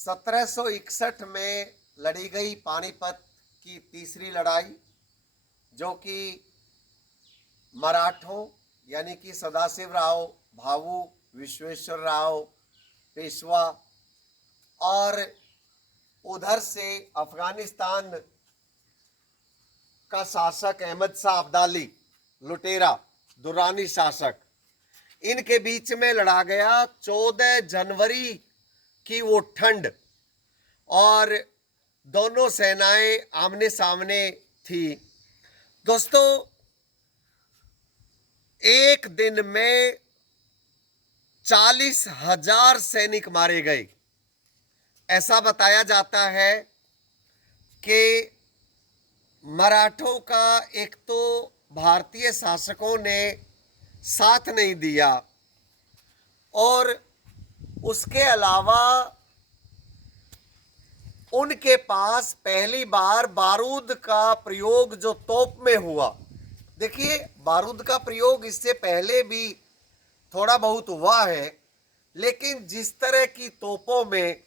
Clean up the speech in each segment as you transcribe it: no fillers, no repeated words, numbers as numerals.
1761 में लड़ी गई पानीपत की तीसरी लड़ाई, जो कि मराठों यानी कि सदाशिवराव भाऊ, विश्वेश्वरराव पेशवा और उधर से अफगानिस्तान का शासक अहमद शाह अब्दाली, लुटेरा दुरानी शासक, इनके बीच में लड़ा गया। 14 जनवरी की वो ठंड, और दोनों सेनाएं आमने सामने थी। दोस्तों, एक दिन में 40,000 सैनिक मारे गए। ऐसा बताया जाता है कि मराठों का एक तो भारतीय शासकों ने साथ नहीं दिया, और उसके अलावा उनके पास पहली बार बारूद का प्रयोग जो तोप में हुआ, देखिए बारूद का प्रयोग इससे पहले भी थोड़ा बहुत हुआ है, लेकिन जिस तरह की तोपों में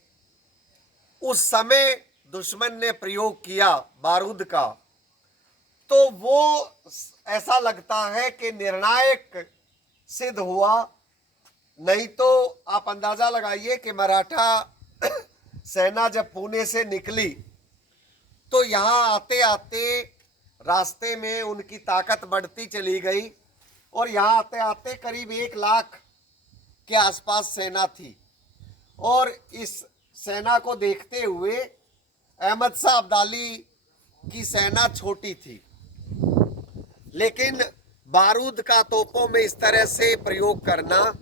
उस समय दुश्मन ने प्रयोग किया बारूद का, तो वो ऐसा लगता है कि निर्णायक सिद्ध हुआ। नहीं तो आप अंदाजा लगाइए कि मराठा सेना जब पुणे से निकली तो यहाँ आते आते रास्ते में उनकी ताकत बढ़ती चली गई, और यहाँ आते आते करीब 1 लाख के आसपास सेना थी। और इस सेना को देखते हुए अहमद शाह अब्दाली की सेना छोटी थी, लेकिन बारूद का तोपों में इस तरह से प्रयोग करना,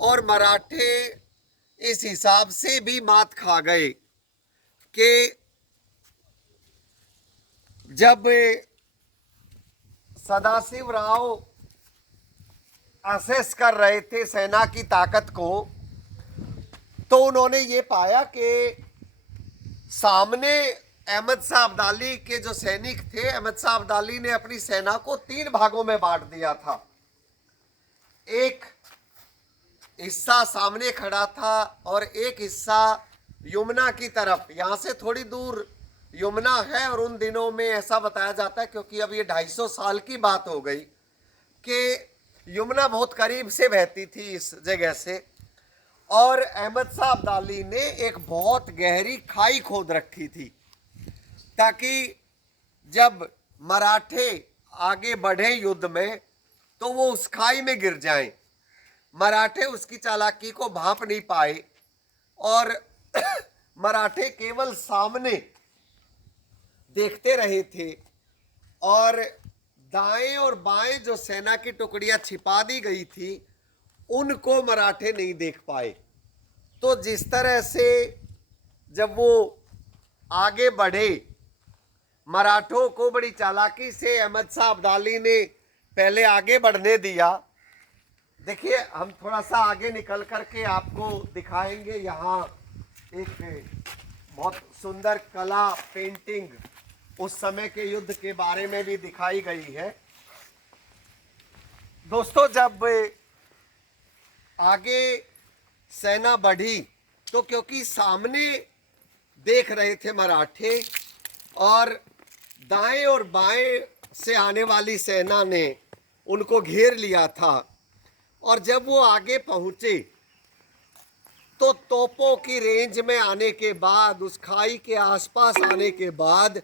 और मराठे इस हिसाब से भी मात खा गए कि जब सदाशिवराव असेस कर रहे थे सेना की ताकत को, तो उन्होंने ये पाया कि सामने अहमद शाह अब्दाली के जो सैनिक थे, अहमद शाह अब्दाली ने अपनी सेना को 3 भागों में बांट दिया था। एक हिस्सा सामने खड़ा था और एक हिस्सा यमुना की तरफ, यहाँ से थोड़ी दूर यमुना है, और उन दिनों में ऐसा बताया जाता है, क्योंकि अब ये 250 साल की बात हो गई, कि यमुना बहुत करीब से बहती थी इस जगह से। और अहमद शाह अब्दाली ने एक बहुत गहरी खाई खोद रखी थी, ताकि जब मराठे आगे बढ़े युद्ध में तो वो उस खाई में गिर जाएं। मराठे उसकी चालाकी को भांप नहीं पाए, और मराठे केवल सामने देखते रहे थे, और दाएं और बाएं जो सेना की टुकड़ियां छिपा दी गई थी उनको मराठे नहीं देख पाए। तो जिस तरह से जब वो आगे बढ़े, मराठों को बड़ी चालाकी से अहमद शाह अब्दाली ने पहले आगे बढ़ने दिया। देखिए, हम थोड़ा सा आगे निकल करके आपको दिखाएंगे। यहाँ एक बहुत सुंदर कला पेंटिंग उस समय के युद्ध के बारे में भी दिखाई गई है। दोस्तों, जब आगे सेना बढ़ी तो क्योंकि सामने देख रहे थे मराठे, और दाएं और बाएं से आने वाली सेना ने उनको घेर लिया था, और जब वो आगे पहुंचे तो तोपों की रेंज में आने के बाद, उस खाई के आसपास आने के बाद,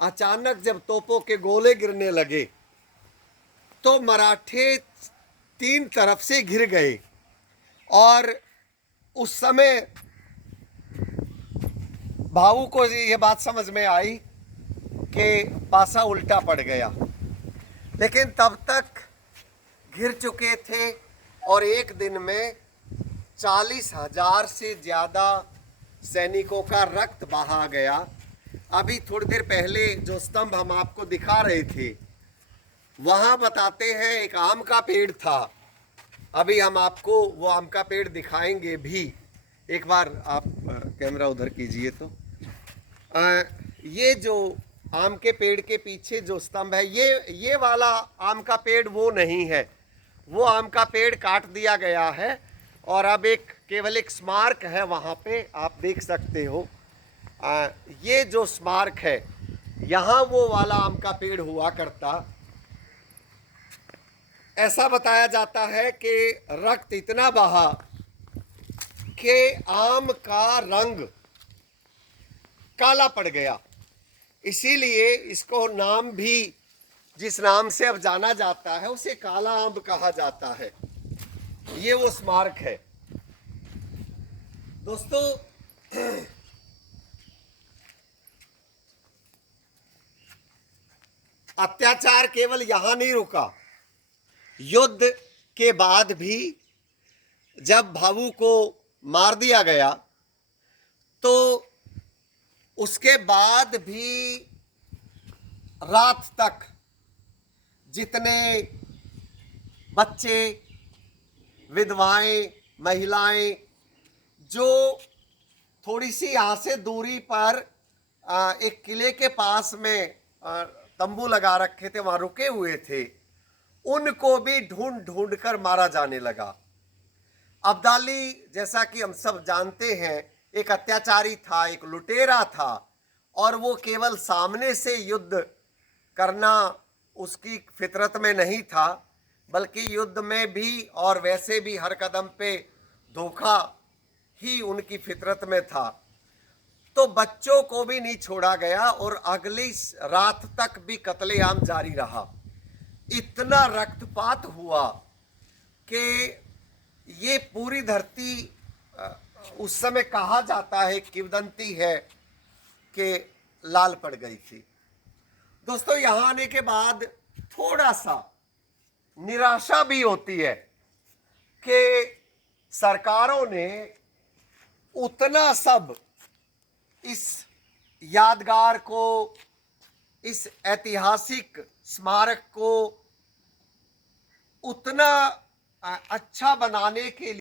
अचानक जब तोपों के गोले गिरने लगे तो मराठे 3 तरफ से घिर गए। और उस समय भाऊ को ये बात समझ में आई कि पासा उल्टा पड़ गया, लेकिन तब तक घिर चुके थे, और एक दिन में 40,000 से ज़्यादा सैनिकों का रक्त बहा गया। अभी थोड़ी देर पहले जो स्तंभ हम आपको दिखा रहे थे, वहाँ बताते हैं एक आम का पेड़ था। अभी हम आपको वो आम का पेड़ दिखाएंगे भी। एक बार आप कैमरा उधर कीजिए। तो ये जो आम के पेड़ के पीछे जो स्तंभ है, ये वाला आम का पेड़ वो नहीं है, वो आम का पेड़ काट दिया गया है, और अब एक केवल एक स्मारक है वहाँ पे, आप देख सकते हो। ये जो स्मारक है, यहाँ वो वाला आम का पेड़ हुआ करता। ऐसा बताया जाता है कि रक्त इतना बहा कि आम का रंग काला पड़ गया, इसीलिए इसको नाम भी जिस नाम से अब जाना जाता है उसे काला आम कहा जाता है। ये वो स्मारक है दोस्तों। अत्याचार केवल यहां नहीं रुका। युद्ध के बाद भी जब भावु को मार दिया गया तो उसके बाद भी रात तक जितने बच्चे, विधवाएं, महिलाएं जो थोड़ी सी यहाँ से दूरी पर एक किले के पास में तंबू लगा रखे थे, वहां रुके हुए थे, उनको भी ढूंढ ढूंढ कर मारा जाने लगा। अब्दाली, जैसा कि हम सब जानते हैं, एक अत्याचारी था, एक लुटेरा था, और वो केवल सामने से युद्ध करना उसकी फितरत में नहीं था, बल्कि युद्ध में भी और वैसे भी हर कदम पे धोखा ही उनकी फितरत में था। तो बच्चों को भी नहीं छोड़ा गया और अगली रात तक भी कत्लेआम जारी रहा। इतना रक्तपात हुआ कि ये पूरी धरती, उस समय कहा जाता है, किंवदंती है कि लाल पड़ गई थी। दोस्तों, यहां आने के बाद थोड़ा सा निराशा भी होती है कि सरकारों ने उतना सब इस यादगार को, इस ऐतिहासिक स्मारक को उतना अच्छा बनाने के लिए